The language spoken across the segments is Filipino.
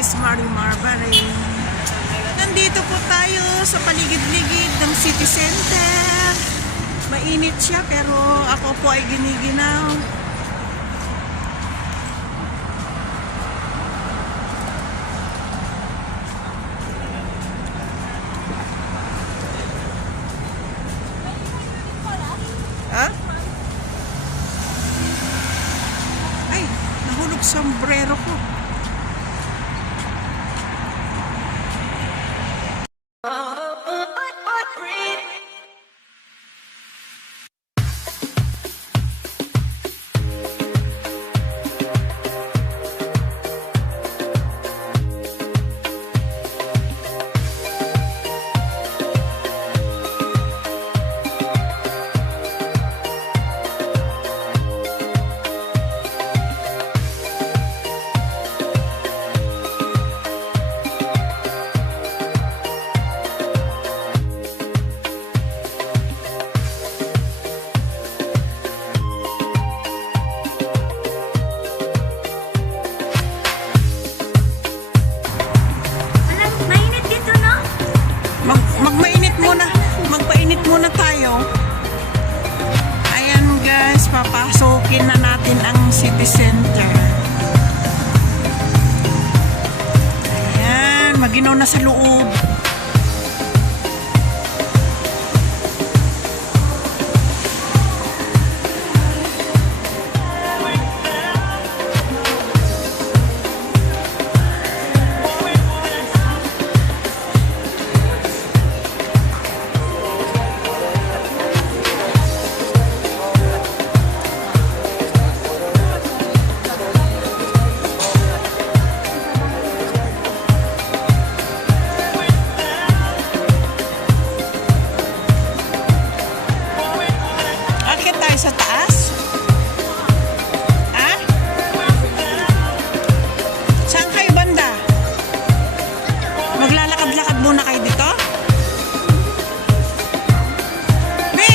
is Marimar Bareng. Nandito po tayo sa paligid-ligid ng city center. Mainit siya pero ako po ay giniginaw. Ha? Ay, nahulog sombrero ko. Magpainit muna tayo. Ayan guys, papasokin na natin ang city center. Ayan, maginaw na sa loob. Sa taas? Ha? Saan kayo banda? Maglalakad-lakad muna kayo dito? Be!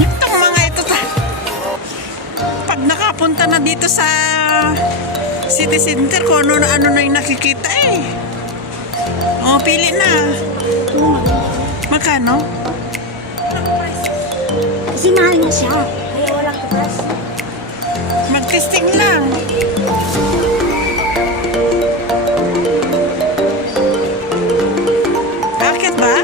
Itong mga ito pag nakapunta na dito sa city center, kung ano na yung nakikita eh. O, pili na. Magkano? Kasi mahal na siya. Kaya walang tumas. Mag-testing lang. Akit ba?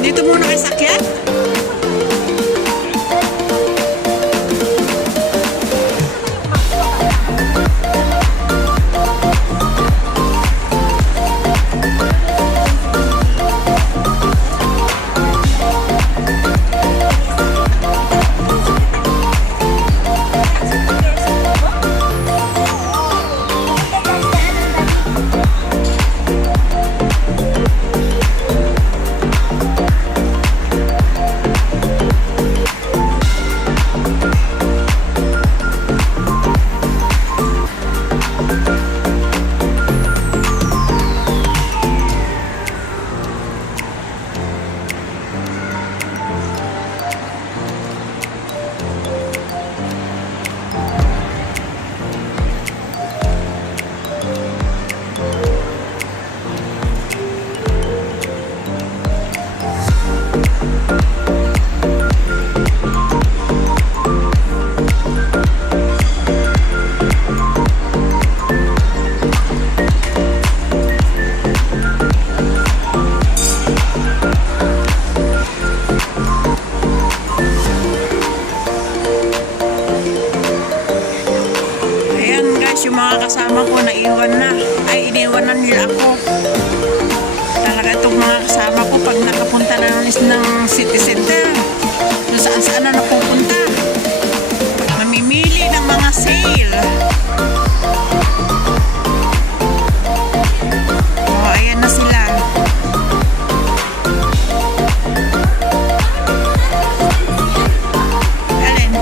Dito muna kayo sakyan? Yung mga kasama ko naiwan na. Ay, iniwan na nila ako. Talaga itong mga kasama ko pag nakapunta na ng city center, kung saan na napupunta, mamimili ng mga sale. O, ayan na sila. Alin?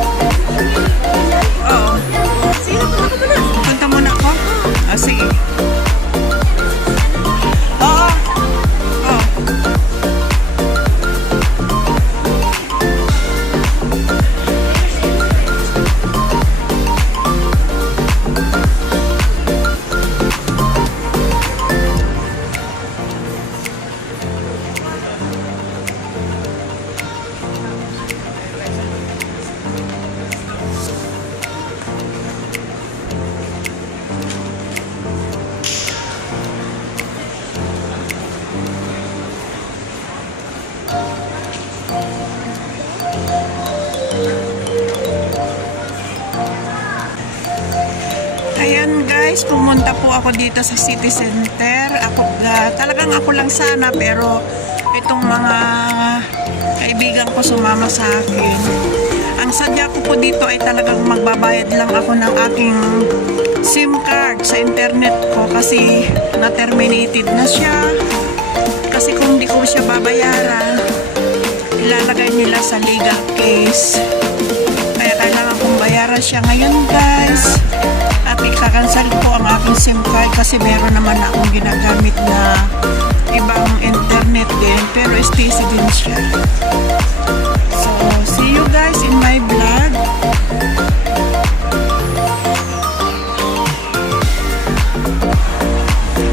Oo. Punta muna ako? Sige. Oo. Oo. Ayan guys, pumunta po ako dito sa city center. Talagang ako lang sana, pero itong mga kaibigan ko sumama sa akin. Ang sadya ko po dito ay talagang magbabayad lang ako ng aking SIM card sa internet ko kasi na-terminated na siya. Kasi kung di ko siya babayaran, ilalagay nila sa legal case. Kaya kailangan kong bayaran siya ngayon guys. At ikakancel ko ang aking SIM card kasi meron naman akong ginagamit na ibang internet din, pero STC din siya. So, see you guys in my vlog.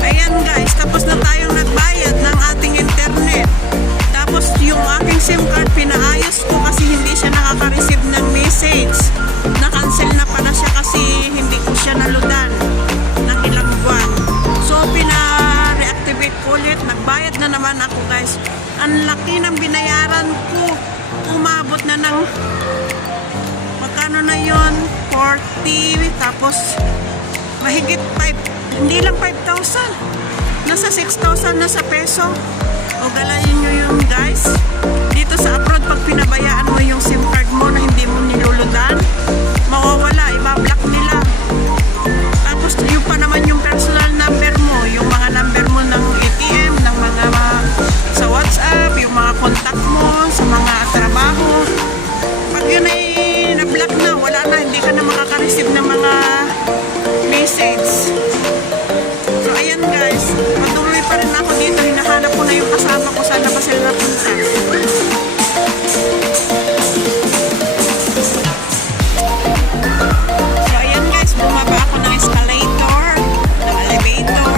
Ayan guys, tapos na tayong nagbayad ng ating internet. Tapos yung aking SIM card pinaayos ko kasi hindi siya nakaka-receive ng message. Na-cancel na pala siya kasi hindi ko siya naludan ng ilang buwan. So pina-reactivate ko ulit. Nagbayad na naman ako guys. Ang laki ng binayaran ko. Umabot na ng magkano na yon? 40, tapos mahigit 5, hindi lang 5,000. Nasa 6,000 na sa peso. O galayin nyo yun guys. Dito sa abroad, pag pinabayaan mo yung SIM card mo na hindi mo niluludan, mawawala, ibablock nila. Tapos yung pa naman yung personal number mo, yung mga number mo ng ATM, ng mga sa WhatsApp, yung mga contact mo, sa mga trabaho. Pag yun ay na-block na, wala na, hindi ka na makaka-receive ng mga message. So ayan guys, patuloy pa rin ako dito, hinahanap ko na yung kasama ko, sana pa sila napunta. So ayan guys, bumaba ako ng escalator, ng elevator.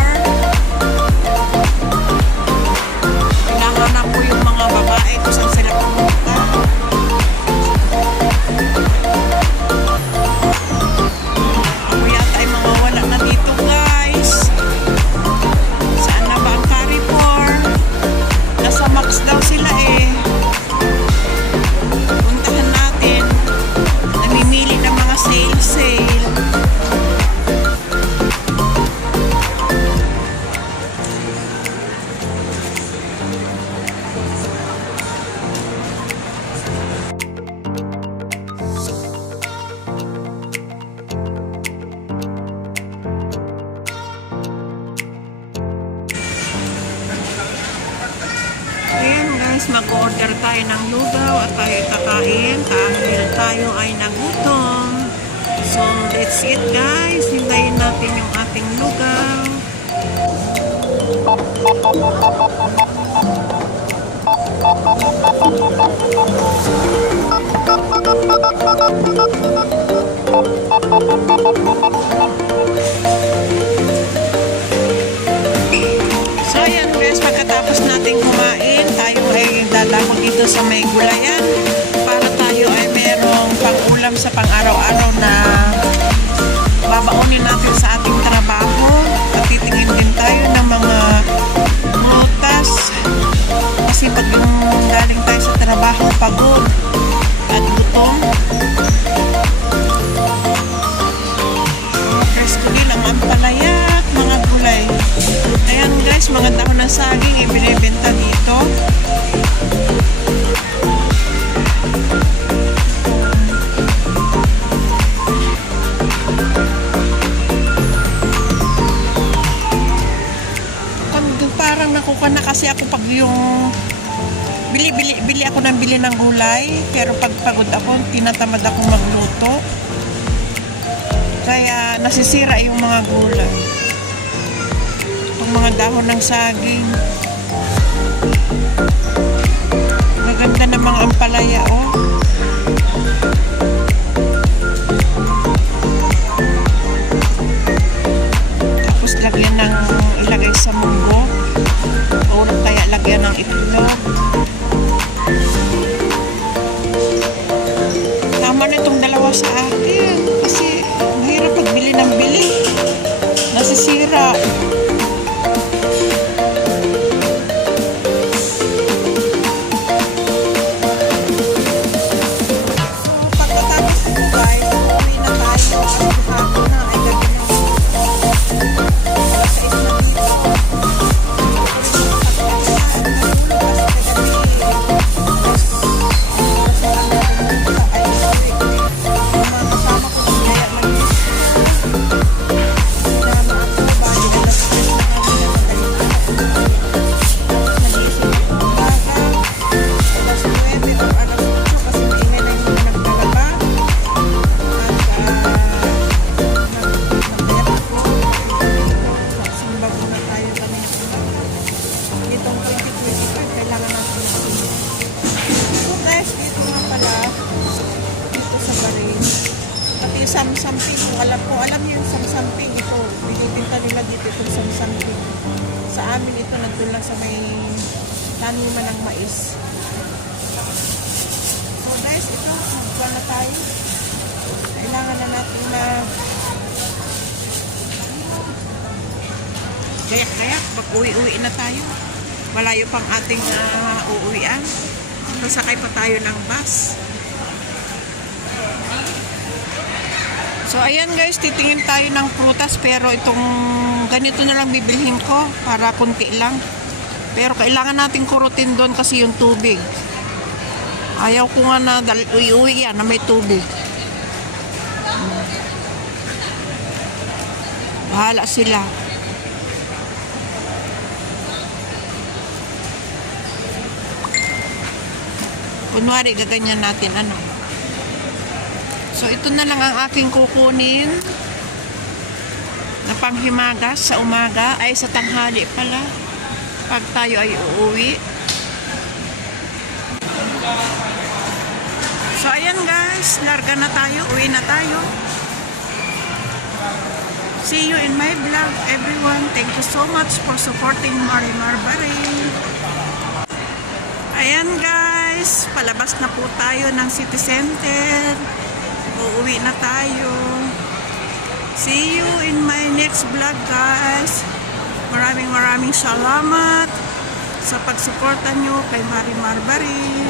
Hinahanap ko yung mga babae kung saan sila pumunta. Ako yata ay mawawala na dito guys. Saan na ba ang Carrefour? Nasa Max daw sila eh. Puntahan natin. Namimili ng mga sale. Ayan guys, mag-order tayo ng lugaw at tayo kakain dahil tayo ay nagutom. So, that's it guys. Hintayin natin yung ating lugaw. So ayan guys, pagkatapos natin kumain, tayo ay dadako dito sa may gulayan para tayo ay merong pang-ulam sa pang-araw-araw na babaunin natin sa ating trabaho. At titingin din tayo ng mga prutas kasi pag yung galing tayo sa trabaho pagod at gutom, presko din ang ampalaya at mga gulay. Ayan guys, mga dahon ng saging ibinibenta dito. Parang nakuha na kasi ako pag yung bili ako ng bili ng gulay, pero pag pagod ako, tinatamad ako magluto. Kaya nasisira yung mga gulay. Itong mga dahon ng saging. Maganda namang ampalaya, oh. Tapos lagyan ng ilagay sa munggo. O kaya lagyan ng itlog. Tama na itong dalawa sa akin kasi mahirap pagbili ng bili. Nasisira. So pagkatapos ito guys, uwi na tayo. Hapon na ay gabi ng Yung samsamping, kung alam ko, alam niyo yung samsamping ito. Binitinta nila dito itong samsamping. Sa amin ito, nandun lang sa may taniman ng mais. So guys, ito, magbuwan na tayo. Kailangan na natin na gayak-gayak, pag-uwi-uwi na tayo. Malayo pang ating uuwian. Sasakay pa tayo ng bus. So ayan guys, titingin tayo ng prutas pero itong ganito na lang bibilhin ko para kunti lang. Pero kailangan natin kurutin doon kasi yung tubig. Ayaw ko nga na uwi yan na may tubig. Bahala sila. Kunwari gaganyan natin ano. So, ito na lang ang aking kukunin na panghimagas sa umaga, ay sa tanghali pala, pag tayo ay uuwi. So, ayan guys, larga na tayo, uwi na tayo. See you in my vlog, everyone. Thank you so much for supporting Marimar Barin. Ayan guys, palabas na po tayo ng city center. Uuwi na tayo. See you in my next vlog guys. Maraming salamat sa pagsuporta nyo kay Marimar Barin.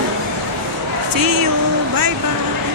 See you. Bye bye.